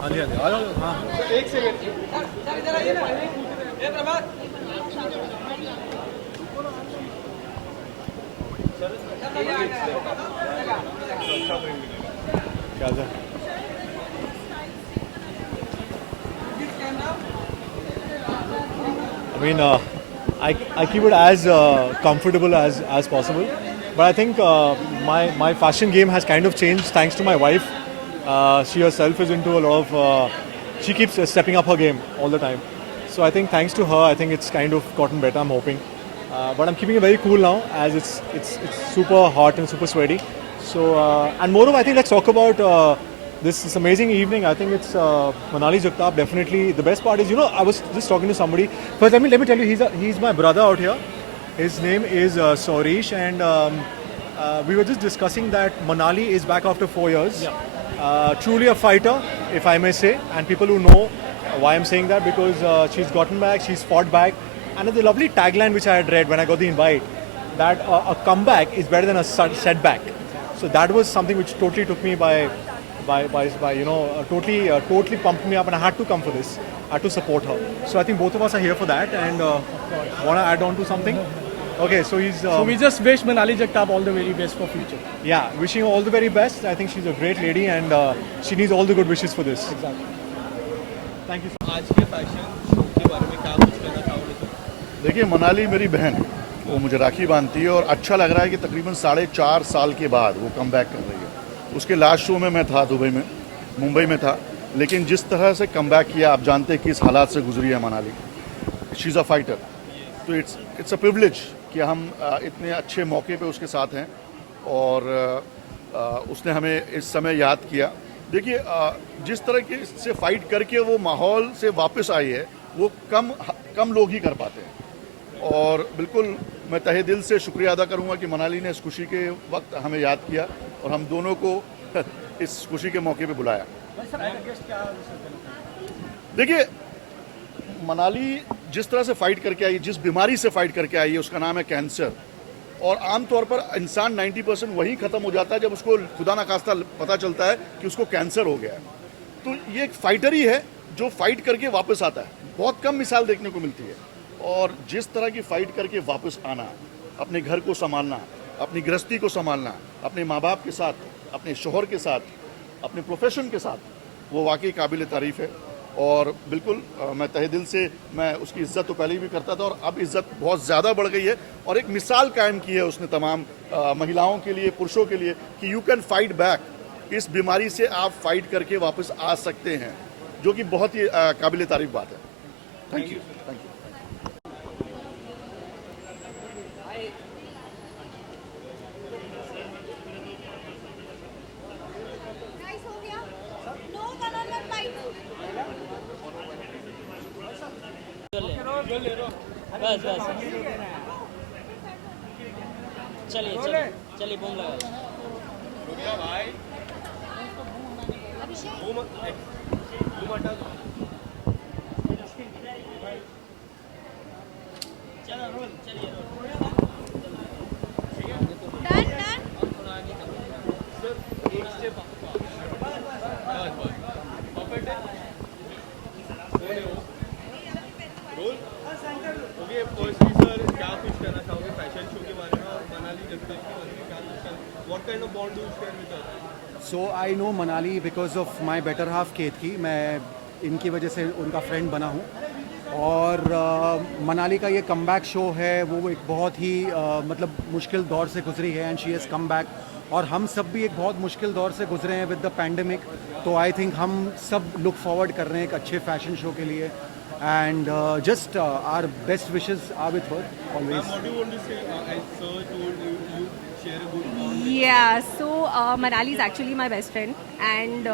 हाँ जी हाँ जी आ जाओ हाँ एक सेकेंड क्या था I mean, I keep it as comfortable as possible. But I think my fashion game has kind of changed thanks to my wife. She herself is into a lot of. She keeps stepping up her game all the time. So I think thanks to her, I think it's kind of gotten better. I'm hoping. But I'm keeping it very cool now, as it's super hot and super sweaty. So and moreover, I think let's talk about this amazing evening. I think it's Manali Jagtap. Definitely the best part is, I was just talking to somebody. First, let me tell you, he's my brother out here. His name is Saurish, and we were just discussing that Manali is back after 4 years. Yeah. Truly a fighter, if I may say, and people who know why I'm saying that, because she's gotten back, she's fought back, and the lovely tagline which I had read when I got the invite, that a comeback is better than a setback. So that was something which totally took me by totally pumped me up, and I had to come for this. I had to support her. So I think both of us are here for that. And want to add on to something? Okay, so he's. So we just wish Manali Jagtap all the very best for future. Yeah, wishing her all the very best. I think she's a great lady, and she needs all the good wishes for this. Exactly. Thank you. आज के fashion show के बारे में क्या कुछ कहना चाहोगे sir? देखिए, मनाली मेरी बहन है, वो मुझे राखी बांधती है, और अच्छा लग रहा है कि तकरीबन 4.5 साल के बाद वो कम बैक कर रही है। उसके लास्ट शो में मैं था दुबई में, मुंबई में था, लेकिन जिस तरह से कम बैक किया, आप जानते हैं किस हालात से गुजरी है Manali. She is a fighter, तो इट्स अ प्रिविलेज कि हम इतने अच्छे मौके पे उसके साथ हैं, और उसने हमें इस समय याद किया। देखिए, जिस तरह के से फाइट करके वो माहौल से वापस आई है, वो कम लोग ही कर पाते हैं, और बिल्कुल मैं तहे दिल से शुक्रिया अदा करूंगा कि मनाली ने इस खुशी के वक्त हमें याद किया और हम दोनों को इस खुशी के मौके पे बुलाया। देखिए, मनाली जिस तरह से फाइट करके आई, जिस बीमारी से फाइट करके आई है, उसका नाम है कैंसर, और आमतौर पर इंसान 90% वही ख़त्म हो जाता है जब उसको खुदा न खास्ता पता चलता है कि उसको कैंसर हो गया है। तो ये एक फाइटर ही है जो फाइट करके वापस आता है। बहुत कम मिसाल देखने को मिलती है, और जिस तरह की फाइट करके वापस आना, अपने घर को संभालना, अपनी गृहस्थी को संभालना, अपने माँ बाप के साथ, अपने शोहर के साथ, अपने प्रोफेशन के साथ, वो वाकई काबिल तारीफ़ है। और बिल्कुल मैं तहे दिल से मैं उसकी इज़्ज़त तो पहले भी करता था, और अब इज़्ज़त बहुत ज़्यादा बढ़ गई है, और एक मिसाल कायम की है उसने तमाम महिलाओं के लिए, पुरुषों के लिए, कि यू कैन फाइट बैक। इस बीमारी से आप फाइट करके वापस आ सकते हैं, जो कि बहुत ही काबिल तारीफ़ बात है। Thank you. Thank you. बस चलिए बूम लगा भाई So I know Manali because of my better half Ketki. मैं इनकी वजह से उनका फ्रेंड बना हूँ, और मनाली का ये कमबैक शो है, वो एक बहुत ही मतलब मुश्किल दौर से गुजरी है, and she has come back. और हम सब भी एक बहुत मुश्किल दौर से गुजरे हैं विद द पैंडमिक, तो आई थिंक हम सब लुक फॉरवर्ड कर रहे हैं एक अच्छे फैशन शो के लिए, and just our best wishes are with her always. Yeah, so Manali is actually my best friend, and I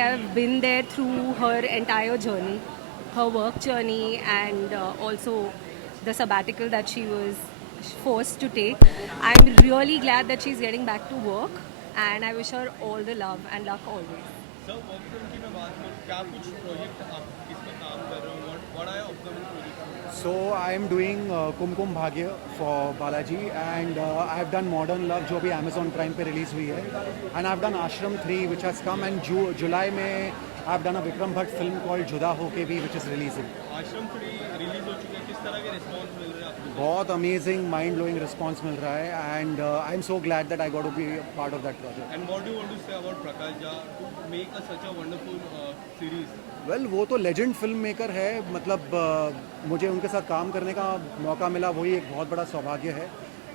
have been there through her entire journey, her work journey, and also the sabbatical that she was forced to take. I'm really glad that she's getting back to work, and I wish her all the love and luck always. Sir, work from की मैं बात करूं, क्या कुछ project आप किस पे काम कर रहे हो? What are upcoming project? So I am doing Kumkum Bhagya for Balaji, and I have done Modern Love जो अभी Amazon Prime पे release हुई है, and I have done Ashram 3 which has come, and July में I have done a Vikram Bhatt film called Juda Ho Ke Bhi which is releasing. आश्रम 3 release हो चुका है, किस तरह के रिस्पांस मिल रहे हैं आपको? बहुत अमेजिंग माइंड ब्लोइंग रिस्पॉन्स मिल रहा है, and I am so glad that I got to be part of that project. And what do you want to say about Prakash Jha to make such a wonderful series? Well वो तो legend film maker है, मतलब मुझे उनके साथ काम करने का मौका मिला, वही एक बहुत बड़ा सौभाग्य है.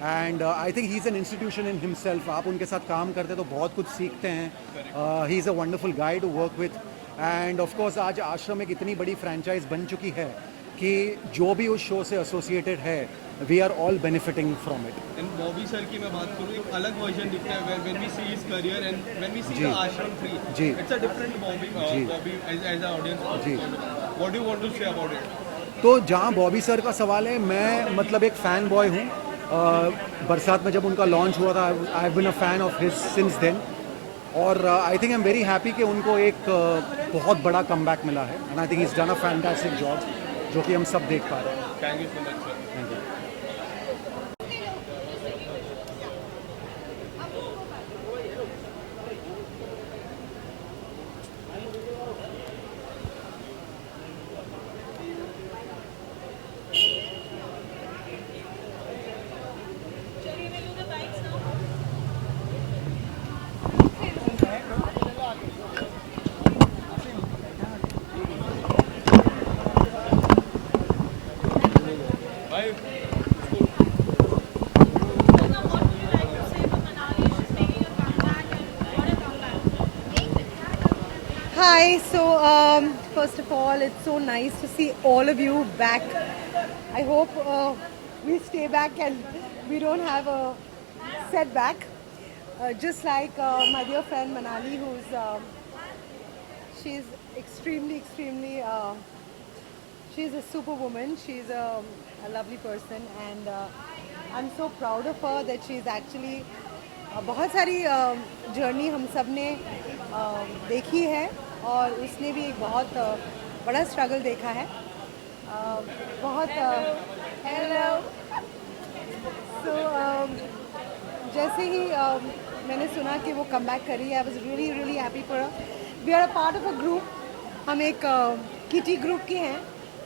And I think he is an institution in himself. आप उनके साथ काम करते तो बहुत कुछ सीखते हैं. He is a wonderful guy to work with. And of course आज आश्रम एक इतनी बड़ी फ्रेंचाइज बन चुकी है कि जो भी उस शो से एसोसिएटेड है, we are all benefiting from it. And Bobby sir की मैं बात करूँ, एक अलग वर्जन दिखता है when we see his career and when we see the Aashram 3. जी. It's a different Bobby as a audience. जी. What do you want to say about it? तो जहाँ बॉबी सर का सवाल है, मैं मतलब एक फ़ैन बॉय हूँ. बरसात में जब उनका लॉन्च हुआ था, I have been a fan of his since then. और I think I am very happy कि उनको एक बहुत बड़ा कमबैक मिला है, and I think is done a fantastic job जो कि हम सब देख पा रहे हैं. Thank you so much sir. Thank you. Hi, so first of all, it's so nice to see all of you back. I hope we stay back and we don't have a setback. Just like my dear friend Manali, she's extremely, she's a superwoman. She's a lovely person, and I'm so proud of her that she's actually बहुत सारी journey हम सब ने देखी है, और उसने भी एक बहुत बड़ा स्ट्रगल देखा है. बहुत हेलो. सो जैसे ही मैंने सुना कि वो कम बैक करी, I was really really happy for her. We are a part of a group. हम एक किटी ग्रुप के हैं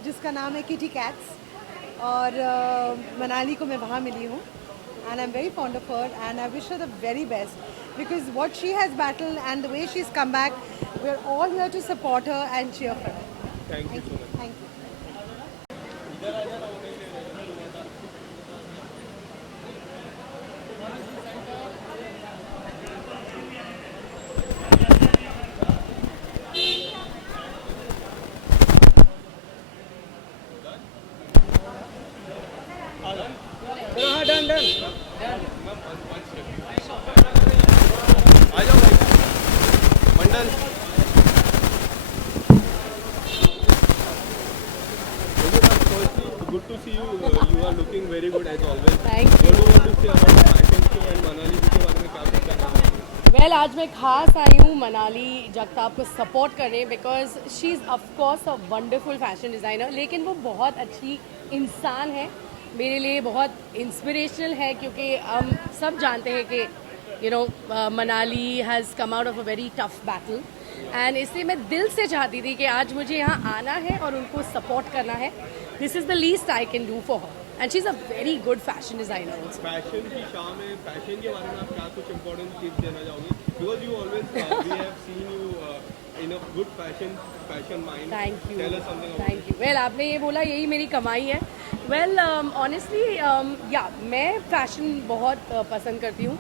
जिसका नाम है किटी कैट्स, और मनाली को मैं वहाँ मिली हूँ, and I'm very fond of her, and I wish her the very best, because what she has battled and the way she's come back, we're all here to support her and cheer for her. Thank you so much. Thank you. आ जाओ भाई. मंडल. Good to see you. You are looking very good as always. Thank you. What do you want to say about fashion show and Manali जी के बारे में क्या कुछ कहना है? Well आज मैं खास आई हूँ मनाली जगताप को सपोर्ट करने, because she is of course a wonderful fashion designer, लेकिन वो बहुत अच्छी इंसान है. मेरे लिए बहुत इंस्पिरेशनल है, क्योंकि हम सब जानते हैं कि you know Manali has come out of a very tough battle, and इसलिए मैं दिल से चाहती थी कि आज मुझे यहाँ आना है और उनको सपोर्ट करना है. This is the least I can do for her, and she is a very good fashion designer also. Fashion की शाम में फैशन के बारे में आप क्या कुछ इंपॉर्टेंट टिप्स देना चाहोगे? Because you always we have seen you in a good fashion mind. Thank you. Tell us something about thank you. Well आपने ये बोला यही मेरी कमाई है. वेल ऑनेस्टली या मैं फैशन बहुत पसंद करती हूँ.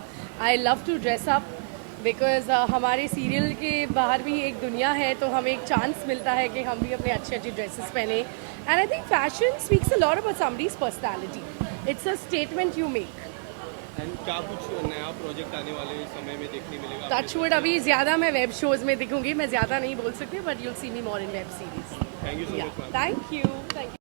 I love to dress up, because हमारे सीरियल के बाहर भी एक दुनिया है, तो हमें एक चांस मिलता है कि हम भी अपने अच्छे अच्छे ड्रेसेस पहने. And I think fashion speaks a lot about somebody's personality. It's a statement you make. And क्या कुछ नया प्रोजेक्ट आने वाले समय में देखने मिलेगा? टचवुड अभी ज़्यादा मैं वेब शोज़ में दिखूंगी, मैं ज़्यादा नहीं बोल सकती, but you'll see me more in web series. Thank you so much ma'am. Thank you. Thank you.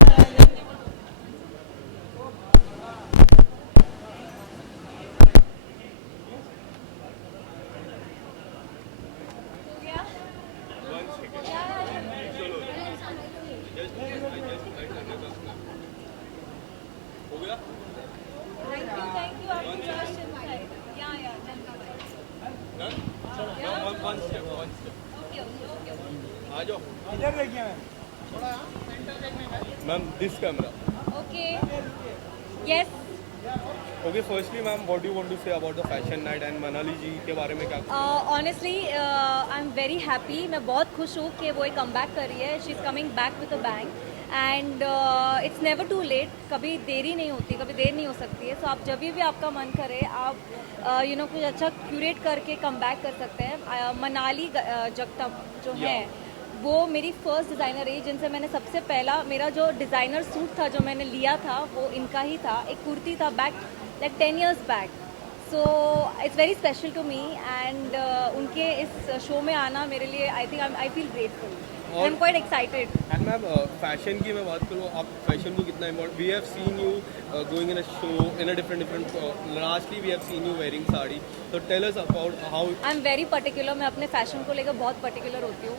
Ma'am, this camera. Okay. Yes. Okay, firstly, ma'am, what do you want to say about the fashion night and Manali ji के बारे में क्या? Honestly, I'm very happy. मैं बहुत खुश हूँ कि वो एक कमबैक कर रही है. She's coming back with a bang. And it's never too late. कभी देरी नहीं होती, कभी देर नहीं हो सकती है. So आप जब भी आपका मन करे, आप कुछ अच्छा क्यूरेट करके कमबैक कर सकते हैं. मनाली जगताप जो है वो मेरी फर्स्ट डिज़ाइनर रही जिनसे मैंने सबसे पहला मेरा जो डिज़ाइनर सूट था जो मैंने लिया था वो इनका ही था. एक कुर्ती था back like 10 years back. So it's very special to me and उनके इस शो में आना मेरे लिए I feel grateful. I'm quite excited. And ma'am, fashion की मैं बात करूँ, आप fashion को कितना important? We have seen you going in a show in a different. Lastly, we have seen you wearing sari. So tell us about how. I'm very particular. मैं अपने fashion को लेकर बहुत particular होती हूँ.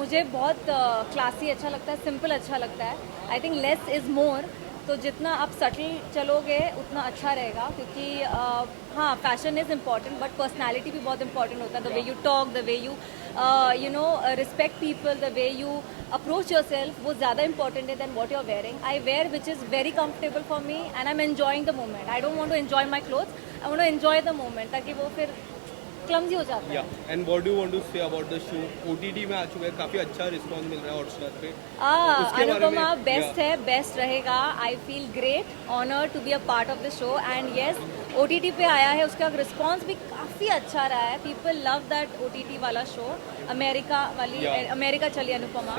मुझे बहुत क्लासी अच्छा लगता है, सिंपल अच्छा लगता है. I think less is more. तो जितना आप सटल चलोगे उतना अच्छा रहेगा क्योंकि हाँ fashion is important but personality भी बहुत इंपॉर्टेंट होता है. The way you talk, the way you respect people, the way you approach yourself वो ज़्यादा इंपॉर्टेंट है than what you are wearing. I wear which is very comfortable for me and I am enjoying the moment. I don't want to enjoy my clothes, I want to enjoy the moment ताकि वो फिर clumsy हो जाता है. Yeah. And what do you want to say about the show? OTT में आ चुका है, काफी अच्छा रिस्पॉन्स मिल रहा है हॉटस्टार पे. उसके बारे अनुपमा में- बेस्ट है, बेस्ट रहेगा. I feel great honour to be a part of the show and yes OTT पे आया है, उसका रिस्पॉन्स भी काफ़ी अच्छा रहा है. पीपल लव दैट OTT वाला शो. अमेरिका वाली Yeah. अमेरिका चली अनुपमा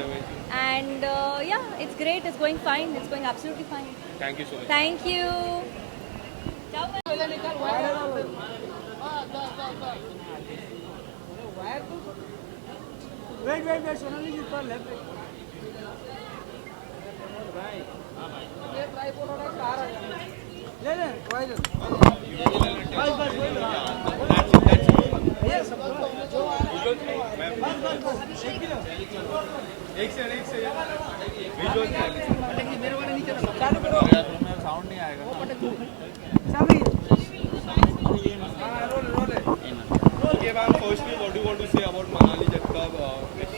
एंड या it's great, it's going fine, it's going absolutely fine. Thank you so much. Thank you. Wait, Sonali ji for left. ले ट्राई ले. एक से विजुअल चालू करो. साउंड नहीं आएगा. सभी. Role. Okay, ma'am. Firstly, what do you want to say about Manali Jagtap?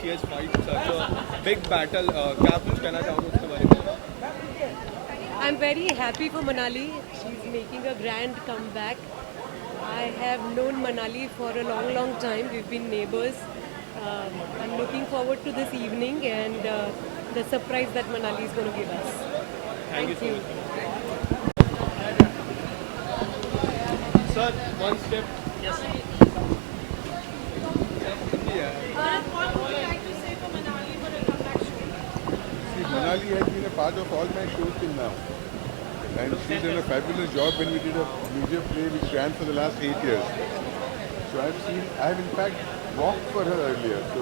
She has fight such a big battle. क्या आप कुछ कहना चाहोगे उसके बारे में? I'm very happy for Manali. She's making a grand comeback. I have known Manali for a long time. We've been neighbors. I'm looking forward to this evening and the surprise that Manali is going to give us. Thank you so much. Sir, one step. Yes. See, Manali has been a part of all my shows till now. And she's done a fabulous job when we did a major play which ran for the last 8 years. So I have in fact walked for her earlier. So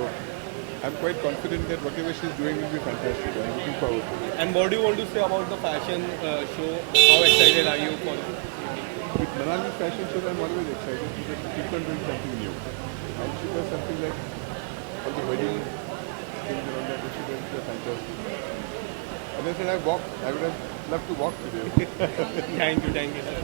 I'm quite confident that whatever she's doing will be fantastic. I'm looking forward to it. And what do you want to say about the fashion show? How excited are you for it? With Manali's fashion shows, I'm always excited because she keeps on doing something new. And she does something like all the wedding things and all that. She does fantastic. And I said I would have loved to walk today. Thank you, sir.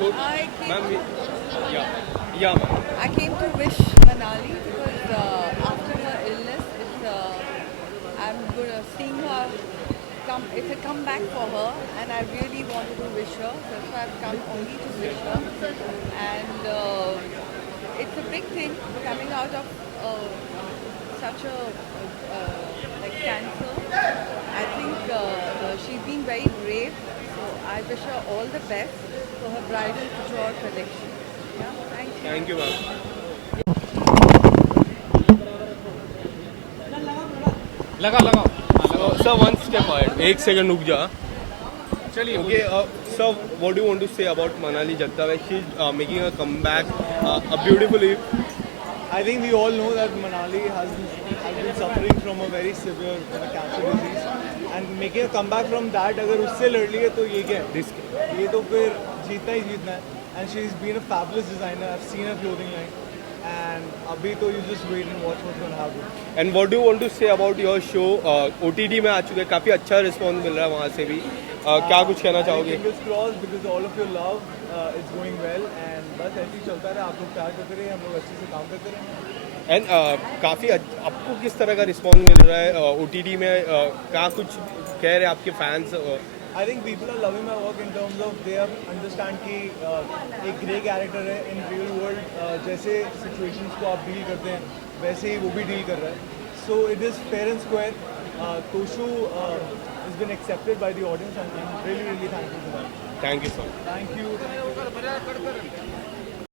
So, ma'am, yeah, ma'am. I came to wish Manali because after her illness, I'm seeing her come. It's a comeback for her, and I really wanted to wish her. So that's why I've come only to wish her. And it's a big thing coming out of such a like cancer. I think she's been very brave. So I wish her all the best for her bridal couture collection. Yeah, thank you. Thank you, ma'am. लगा. So, sir, one step ahead. एक second रुक जा. चलिए. Okay, sir, what do you want to say about Manali Jagtap? She's making a comeback, a beautiful eve. I think we all know that Manali has been suffering from a very severe cancer disease and making a comeback from that अगर उससे लड़ लिए तो ये क्या है? ये तो फिर जीतना ही जीतना है. and she's been a fabulous designer. I've seen her clothing line, and abhi to you just wait and watch what's going to happen. And what do want to say about your show OTT में आ चुके हैं, काफ़ी अच्छा response मिल रहा है वहाँ से भी. क्या कुछ कहना चाहोगे? Fingers crossed because all of your love, it's going well, and बस ऐसे ही चलता रहे. आप लोग प्यार करते रहे, हम लोग अच्छे से काम करते रहे. एंड काफ़ी आपको किस तरह का रिस्पॉन्स मिल रहा है OTT में? क्या कुछ कह रहे हैं आपके fans? I think people are loving my work in terms of they understand कि एक ग्रे कैरेक्टर है इन रियल वर्ल्ड. जैसे सिचुएशंस को आप डील करते हैं वैसे ही वो भी डील कर रहा है. So it is fair and square. Toshu has been accepted by the audience, and I'm really thankful for that. Thank you sir. Thank you.